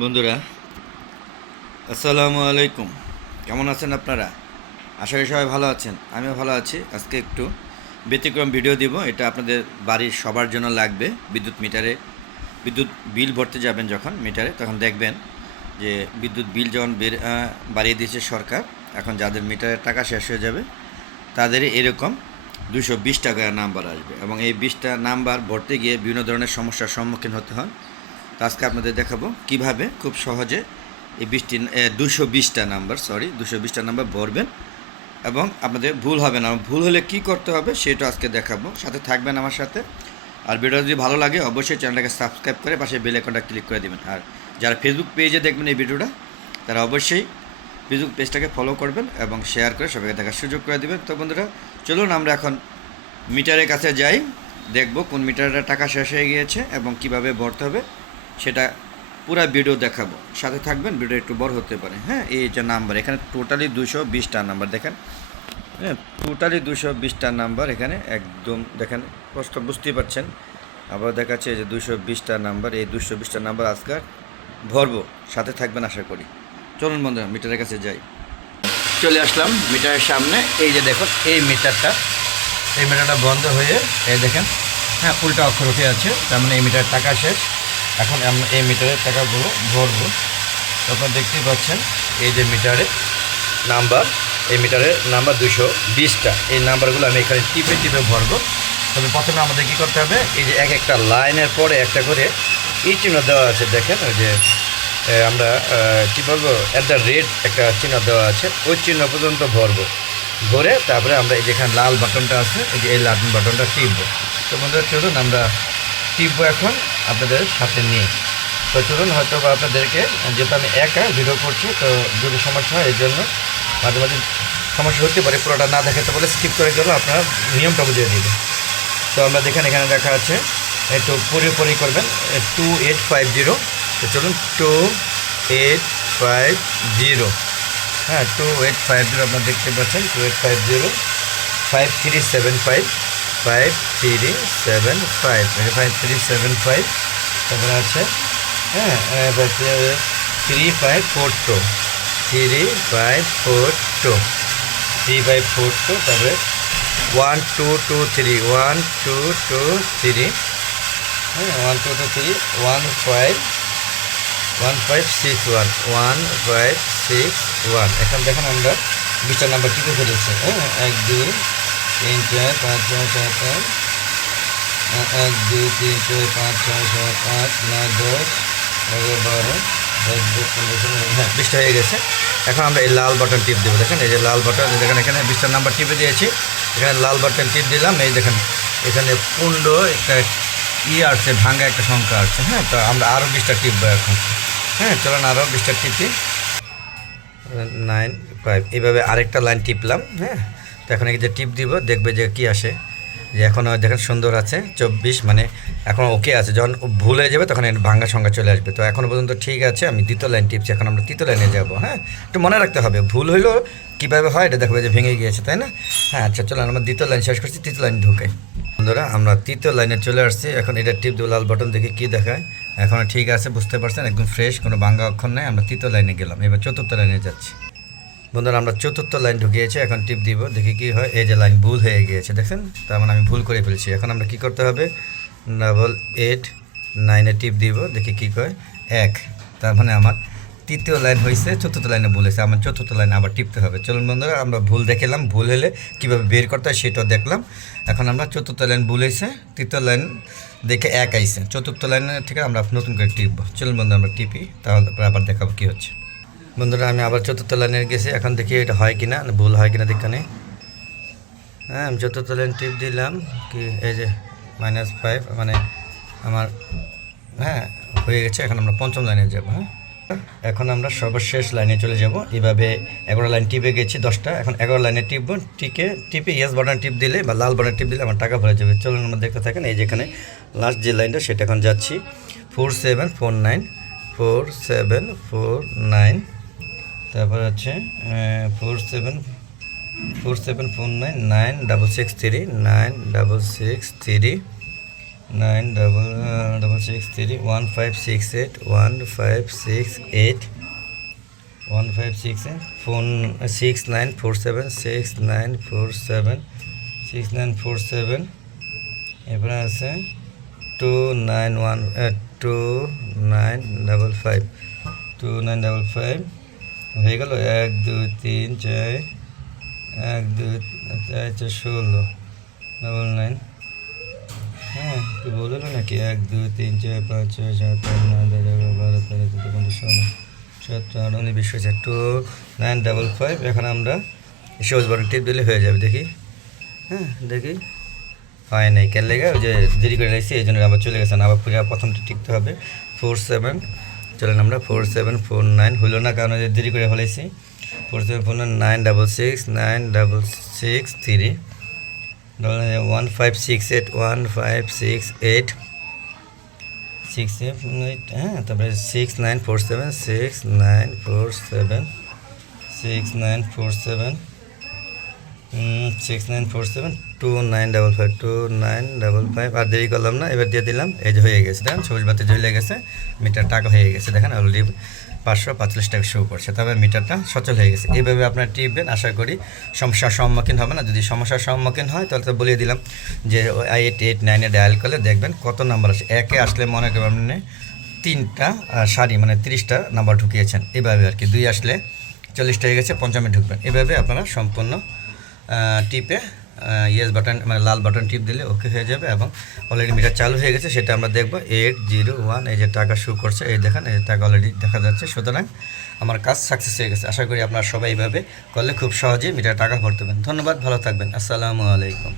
বন্ধুরা, আসসালামু আলাইকুম। কেমন আছেন আপনারা? আশা করি সবাই ভালো আছেন। আমিও ভালো আছি। আজকে একটু ব্যতিক্রম ভিডিও দিব। এটা আপনাদের বাড়ির সবার জন্য লাগবে। বিদ্যুৎ বিল ভরতে যাবেন যখন মিটারে, তখন দেখবেন যে বিদ্যুৎ বিল যখন বাড়িয়ে দিয়েছে সরকার। এখন যাদের মিটারের টাকা শেষ হয়ে যাবে তাদেরই এরকম 220 টাকা নাম্বার আসবে, এবং এই 20টা নাম্বার ভরতে গিয়ে বিভিন্ন ধরনের সমস্যার সম্মুখীন হতে হয়। তো আজকে আপনাদের দেখাবো কিভাবে খুব সহজে এই 220টা নাম্বার ভরবেন এবং আপনাদের ভুল হবে না। ভুল হলে কি করতে হবে সেটা আজকে দেখাবো। সাথে থাকবেন আমার সাথে। আর ভিডিও যদি ভালো লাগে অবশ্যই চ্যানেলটাকে সাবস্ক্রাইব করে পাশে বেল আইকনটা ক্লিক করে দেবেন। আর যারা ফেসবুক পেজে দেখবেন এই ভিডিওটা, তারা অবশ্যই ফেসবুক পেজটাকে ফলো করবেন এবং শেয়ার করে সবাইকে দেখার সুযোগ করে দেবেন। তো বন্ধুরা, চলুন আমরা এখন মিটারের কাছে যাই, দেখব কোন মিটারের টাকা শেষ হয়ে গিয়েছে এবং কিভাবে ভরতে হবে সেটা পুরা ভিডিও দেখাবো। সাথে থাকবেন, ভিডিও একটু বড় হতে পারে। হ্যাঁ, এই যে নাম্বার এখানে টোটালি 220টা নাম্বার দেখেন। হ্যাঁ, টোটালি 220টা নাম্বার এখানে একদম দেখেন, কষ্ট বুঝতেই পারছেন। আবার দেখাচ্ছে যে 220টা নাম্বার, এই 220টা নাম্বার আজকে ভরবো। সাথে থাকবেন আশা করি। চলুন বন্ধুরা, মিটারের কাছে যাই। চলে আসলাম মিটারের সামনে। এই যে দেখুন, এই মিটারটা বন্ধ হয়ে এই দেখেন, হ্যাঁ, উল্টা অক্ষর উঠে আছে, তার মানে এই মিটারের টাকা শেষ। এখন আমরা এই মিটারের টাকাগুলো ভরবো। তখন দেখতেই পাচ্ছেন এই যে মিটারের নাম্বার 220টা। এই নাম্বারগুলো আমি এখানে টিপে টিপে ভরবো। তবে প্রথমে আমাদের কী করতে হবে, এই যে এক একটা লাইনের পরে একটা করে চিহ্ন দেওয়া আছে দেখেন। ওই যে আমরা কী বলবো, অ্যাট দ্য রেট একটা চিহ্ন দেওয়া আছে, ওই চিহ্ন পর্যন্ত ভরবো। ভরে তারপরে আমরা এই যেখানে লাল বাটনটা আছে, এই লাল বাটনটা টিপবো। তো বন্ধুরা চলুন আমরা টিপবো এখন আপনাদের সাথে নিয়ে। তো চলুন, হয়তো বা আপনাদেরকে, যেহেতু আমি একা ভিডিও করছি, তো যদি সমস্যা হয় এই জন্য মাঝে মাঝে সমস্যা হতে পারে, পুরোটা না দেখাতে বলে স্কিপ করে গেলে আপনারা নিয়মটা বুঝিয়ে দেবেন। তো আমরা দেখেন এখানে দেখা আছে, একটু পরি করবেন 2850। তো চলুন 2850, হ্যাঁ 2850 আপনারা দেখতে পাচ্ছেন। 2850 5375 5375 5375। তারপরে আছে, হ্যাঁ 3542 3542 3542। তারপরে 1223 1223, হ্যাঁ 1223 1561 1561। এখন দেখেন আমরা 20টা নাম্বার টিপে ফেলেছি। হ্যাঁ 1 2 3 4 5 6 7 8 1 2 3 4 5 6 7 8 9 10 11 12 13 14 15 16। হ্যাঁ 20টা হয়ে গেছে। এখন আমরা এই লাল বাটন টিপ দেবো। দেখেন এই যে লাল বাটন, দেখেন এখানে 20টা নাম্বার টিপে দিয়েছি। এখানে লাল বাটন টিপ দিলাম। এই দেখেন এখানে পূর্ণ একটা আসছে, ভাঙ্গা একটা সংখ্যা আসছে। হ্যাঁ, তো আমরা আরও 20টা টিপবো এখন। হ্যাঁ চলুন আরও 20টা টিপি। 95 এইভাবে আরেকটা লাইন টিপলাম। হ্যাঁ, তো এখন এই যে টিপ দিব, দেখবে যে কী আসে, যে এখনও দেখেন সুন্দর আছে 24, মানে এখন ওকে আছে। যখন ভুল হয়ে যাবে তখন ভাঙ্গা সংখ্যা চলে আসবে। তো এখনও পর্যন্ত ঠিক আছে। আমি দ্বিতীয় লাইন টিপছি, এখন আমরা তৃতীয় লাইনে যাব। হ্যাঁ, একটু মনে রাখতে হবে, ভুল হইলেও কীভাবে হয় এটা দেখবে যে ভেঙে গিয়েছে, তাই না? হ্যাঁ আচ্ছা, চলুন আমরা দ্বিতীয় লাইন শেষ করছি, তৃতীয় লাইন ঢুকে। বন্ধুরা, আমরা তৃতীয় লাইনে চলে আসছি। এখন এটা টিপ দেবো, লাল বাটন দেখে কী দেখায়। এখন ঠিক আছে, বুঝতে পারছেন, একদম ফ্রেশ, কোনো ভাঙ্গা অক্ষর নেই। আমরা তৃতীয় লাইনে গেলাম, এবার চতুর্থ লাইনে যাচ্ছি। বন্ধুরা, আমরা চতুর্থ লাইন ঢুকিয়েছি, এখন টিপ দিব, দেখি কী হয়। এই যে লাইন ভুল হয়ে গিয়েছে দেখেন, তার মানে আমি ভুল করে ফেলেছি। এখন আমরা কী করতে হবে, 8889 টিপ দিব, দেখি কী কয় 1। তার মানে আমার তৃতীয় লাইন হয়েছে, চতুর্থ লাইনে ভুল হয়েছে। আমার চতুর্থ লাইনে আবার টিপতে হবে। চলুন বন্ধুরা, আমরা ভুল দেখলাম, ভুল হলে কীভাবে বের করতে হয় সেটাও দেখলাম। এখন আমরা চতুর্থ লাইন ভুল হয়েছে, তৃতীয় লাইন দেখে 1 আইছে, চতুর্থ লাইনের থেকে আমরা নতুন করে টিপবো। চলুন বন্ধু আমরা টিপি, তাহলে আবার দেখাবো কী হচ্ছে। বন্ধুরা, আমি আবার চতুর্থ লাইনে গেছি, এখন দেখি এটা হয় কিনা, ভুল হয় কিনা দেখানে। হ্যাঁ, আমি চতুর্থ লাইন টিপ দিলাম, কি এই যে -5, মানে আমার হ্যাঁ হয়ে গেছে। এখন আমরা পঞ্চম লাইনে যাব। হ্যাঁ, এখন আমরা সর্বশেষ লাইনে চলে যাব। এইভাবে 11 লাইন টিপে গেছি 10টা। এখন 11 লাইনে টিপবো, টিপে ইয়েস বাটন টিপ দিলে বা লাল বাটন টিপ দিলে আমার টাকা ভরে যাবে। চলুন আমরা দেখতে থাকেন। এই যেখানে লাস্ট যে লাইনটা সেটা এখন যাচ্ছি, 4749 4749। তারপর হচ্ছে 4749 9663 9663। 9663156815668 1568 ফোন 6947 এরপরে আছে 2955 হয়ে গেল 1 2 3 4 1 2 4 4 16 99 হ্যাঁ কি বললো নাকি 1 2 3 4 5 6 7 8 9 10 11 12 13 14 15 16 17 18 19 20 2955 এখন আমরা সবুজ বাটন টিপ দিলে হয়ে যাবে দেখি হ্যাঁ দেখি হয় নাই কেন লেগে ওই যে দেরি করে লাগছে এই জন্য আবার চলে গেছে না আবার পুরো প্রথমটা টিপতে হবে 47 চলেন আমরা 4749 হলো না কারণ যে দেরি করে ফেলেছি 4749669663 1568 হ্যাঁ তারপরে 6947 আর দেরি করলাম না এবার দিয়ে দিলাম এই যে হয়ে গেছে দেখেন সবুজ বাতি জ্বলে গেছে মিটার টাকা হয়ে গেছে দেখেন অলরেডি 545 টাকা শো করছে তবে মিটারটা সচল হয়ে গেছে এইভাবে আপনারা টিপবেন আশা করি সমস্যার সম্মুখীন হবে না যদি সমস্যার সম্মুখীন হয় তাহলে তো বলিয়ে দিলাম যে 889-এ ডায়াল করলে দেখবেন কত নাম্বার আসে একে আসলে মনে করেন আপনি 3টা সারি মানে 30টা নাম্বার ঢুকিয়েছেন এভাবে আর কি 2 আসলে 40টা হয়ে গেছে 50-এ ঢুকবেন এভাবে আপনারা সম্পূর্ণ টিপে ইয়েস বাটন মানে লাল বাটন টিপ দিলে ওকে হয়ে যাবে এবং অলরেডি মিটার চালু হয়ে গেছে সেটা আমরা দেখব 801 এই যে টাকা শো করছে এই দেখেন এই টাকা অলরেডি দেখা যাচ্ছে সুতরাং আমার কাজ সাকসেস হয়ে গেছে আশা করি আপনারা সবাই এইভাবে করলে খুব সহজেই মিটার টাকা ভরতে পারবেন ধন্যবাদ ভালো থাকবেন আসসালামু আলাইকুম